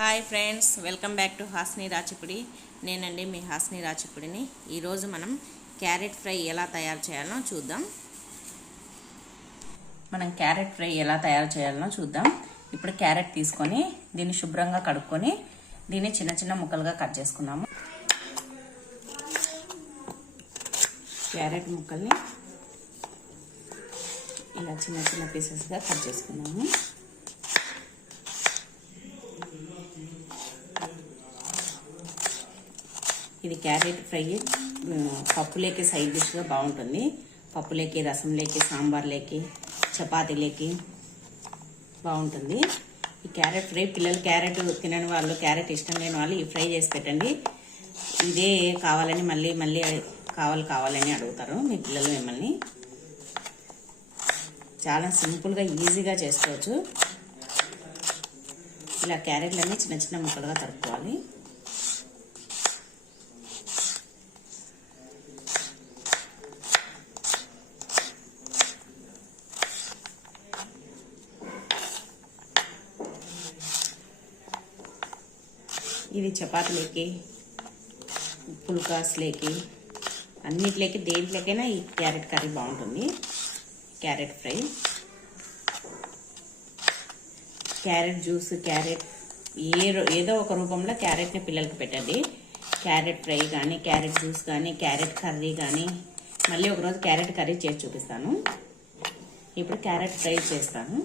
Hi friends, welcome back to Hasni Rachipudi. నేనండి మీ హాస్ని రాచిపుడిని. ఈరోజు మనం క్యారెట్ ఫ్రై ఎలా తయారు చేయాలో చూద్దాం. ఇప్పుడు క్యారెట్ తీసుకొని దీన్ని శుభ్రంగా కడుక్కొని దీన్ని చిన్న చిన్న ముక్కలుగా కట్ చేసుకుందాము. క్యారెట్ ముక్కల్ని ఇలా చిన్న చిన్న పీసెస్గా కట్ చేసుకుందాము. ఇది క్యారెట్ ఫ్రై పప్పులేకి సైడ్ డిష్గా బాగుంటుంది. పప్పులేకి, రసంలేకి, సాంబార్లేకి, చపాతీలేకి బాగుంటుంది. ఈ క్యారెట్ ఫ్రై పిల్లలు క్యారెట్ తినని వాళ్ళు, క్యారెట్ ఇష్టం లేని వాళ్ళు ఈ ఫ్రై చేసి పెట్టండి. ఇదే కావాలని మళ్ళీ మళ్ళీ కావాలని అడుగుతారు మీ పిల్లలు మిమ్మల్ని. చాలా సింపుల్గా ఈజీగా చేసుకోవచ్చు. ఇలా క్యారెట్లన్నీ చిన్న చిన్న ముక్కలుగా తరుపుకోవాలి. ఇది చపాతీలేకి, పుల్కాస్లేకి, అన్నిట్లేకి దేంట్లోకైనా ఈ క్యారెట్ కర్రీ బాగుంటుంది. Carrot fry, carrot juice, carrot ఏదో ఒక రూపంలో క్యారెట్ని పిల్లలకి పెట్టండి. క్యారెట్ ఫ్రై కానీ, క్యారెట్ జ్యూస్ కానీ, క్యారెట్ కర్రీ కానీ. మళ్ళీ ఒకరోజు క్యారెట్ కర్రీ చేసి చూపిస్తాను. ఇప్పుడు క్యారెట్ ఫ్రై చేస్తాను.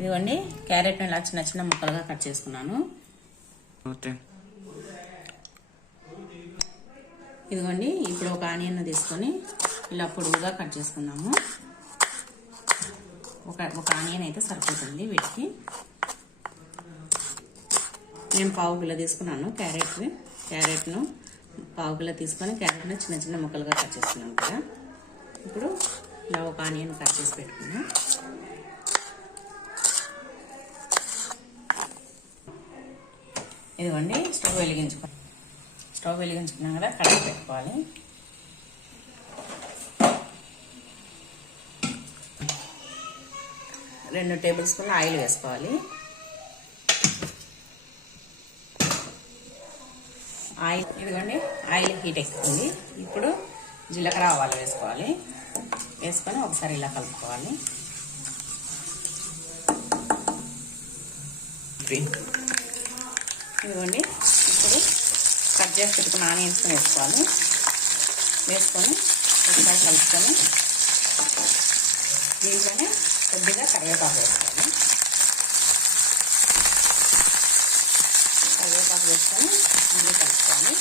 ఇదిగోండి, క్యారెట్ని ఇలా చిన్న చిన్న ముక్కలుగా కట్ చేసుకున్నాను. ఇదిగోండి, ఇప్పుడు ఒక ఆనియన్ తీసుకొని ఇలా పొడుగుగా కట్ చేసుకున్నాము. ఒక ఆనియన్ అయితే సరిపోతుంది వీటికి. నేను పావు కిలో తీసుకున్నాను క్యారెట్ను పావు కిలో తీసుకొని క్యారెట్ను చిన్న చిన్న ముక్కలుగా కట్ చేసుకున్నాను కదా. ఇప్పుడు ఇలా ఒక ఆనియన్ కట్ చేసి పెట్టుకున్నాను. ఇదిగోండి, స్టవ్ వెలిగించుకున్నాం కదా, కడాయి పెట్టుకోవాలి. రెండు టేబుల్ స్పూన్లు ఆయిల్ వేసుకోవాలి. ఇదిగోండి, ఆయిల్ హీట్ ఎక్కుతుంది. ఇప్పుడు జీలకర్ర, ఆవాలు వేసుకోవాలి. వేసుకొని ఒకసారి ఇలా కలుపుకోవాలి. ఇదిగోండి, ఇప్పుడు కట్ చేసి పెట్టుకున్న ఆనియన్స్ వేసుకోవాలి. వేసుకొని ఒకసారి కలుపుకొని దీంట్లోనే కొద్దిగా కరివేపాకు వేసుకోవాలి. కరివేపాకు వేసుకొని మళ్ళీ కలుపుకోవాలి.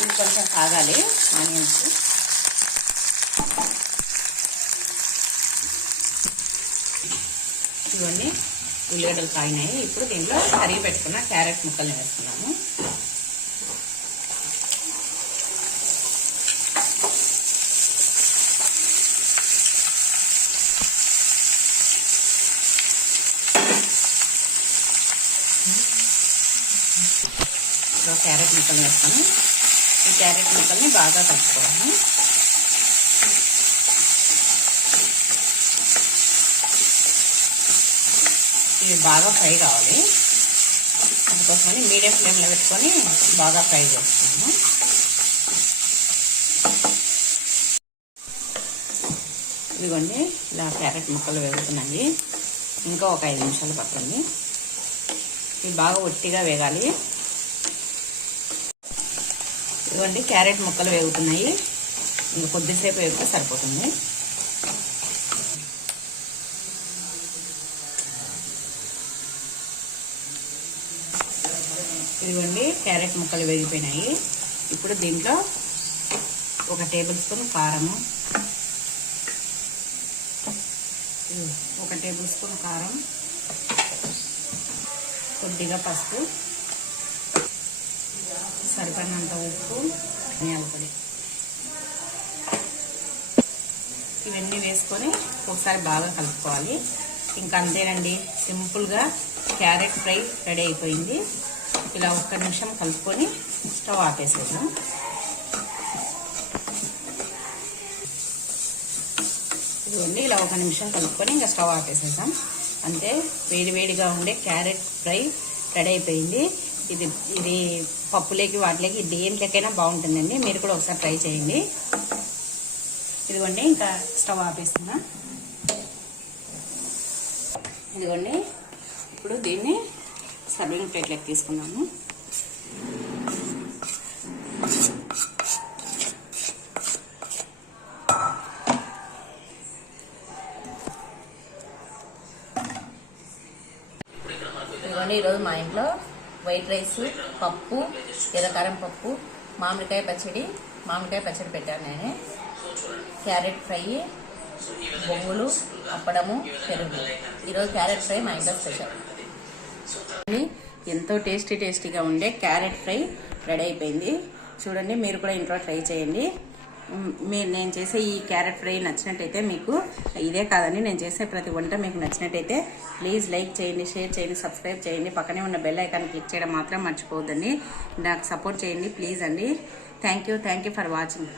ఇది కొంచెం కాగాలి ఆనియన్స్. ఇదిగోండి, ఉల్లిగడ్డలు కాగినాయి. ఇప్పుడు దీంట్లో కరిగి పెట్టుకున్న క్యారెట్ ముక్కల్ని వేసుకున్నాము. ఇప్పుడు క్యారెట్ ముక్కలు వేస్తాను. ఈ క్యారెట్ ముక్కల్ని బాగా కలుపుకోవాలి. ఇవి బాగా ఫ్రై కావాలి. అందుకోసమని మీడియం ఫ్లేమ్లో పెట్టుకొని బాగా ఫ్రై చేస్తున్నాము. ఇదిగోండి, ఇలా క్యారెట్ ముక్కలు వేగుతున్నాయి. ఇంకా ఒక 5 నిమిషాలు పడుతుంది. ఇవి బాగా ఒట్టిగా వేగాలి. ఇదిగోండి, క్యారెట్ ముక్కలు వేగుతున్నాయి. ఇంకా కొద్దిసేపు వేగితే సరిపోతుంది. ఇదిగోండి, క్యారెట్ ముక్కలు వేగిపోయినాయి. ఇప్పుడు దీంట్లో ఒక టేబుల్ స్పూన్ కారము, కొద్దిగా పసుపు, సరిపడినంత ఉప్పు, ధనియాల పొడి ఇవన్నీ వేసుకొని ఒకసారి బాగా కలుపుకోవాలి. ఇంకా అంతేనండి, సింపుల్గా క్యారెట్ ఫ్రై రెడీ అయిపోయింది. ఇలా ఒక్క నిమిషం కలుపుకొని స్టవ్ ఆపేసేద్దాం. ఇదిగోండి, ఇలా ఒక నిమిషం కలుపుకొని ఇంకా స్టవ్ ఆపేసేద్దాం. అంతే, వేడివేడిగా ఉండే క్యారెట్ ఫ్రై రెడీ అయిపోయింది. ఇది పప్పులేకి వాటిలోకి దేంట్లోకైనా బాగుంటుందండి. మీరు కూడా ఒకసారి ట్రై చేయండి. ఇదిగోండి, ఇంకా స్టవ్ ఆపేస్తున్నా. ఇదిగోండి, ఇప్పుడు దీన్ని సర్వింగ్ ప్లేట్లోకి తీసుకున్నాము. ఇదిగోండి, ఈరోజు మా ఇంట్లో వైట్ రైస్, పప్పు, ఎర్రకారం పప్పు, మామిడికాయ పచ్చడి పెట్టాను నేనే. క్యారెట్ ఫ్రై, బొంగులు, అప్పడము, పెరుగు. ఈరోజు క్యారెట్ ఫ్రై మా ఇంట్లో స్పెషల్. ఎంతో టేస్టీగా ఉండే క్యారెట్ ఫ్రై రెడీ అయిపోయింది. చూడండి, మీరు కూడా ఇంట్లో ట్రై చేయండి. నేను చేసే ఈ క్యారెట్ ఫ్రై నచ్చినట్టయితే, మీకు ఇదే కాదండి, నేను చేసే ప్రతి వంట మీకు నచ్చినట్టయితే ప్లీజ్ లైక్ చేయండి, షేర్ చేయండి, సబ్స్క్రైబ్ చేయండి. పక్కనే ఉన్న బెల్ ఐకాన్ క్లిక్ చేయడం మాత్రం మర్చిపోవద్దండి. నాకు సపోర్ట్ చేయండి ప్లీజ్ అండి. Thank you for watching.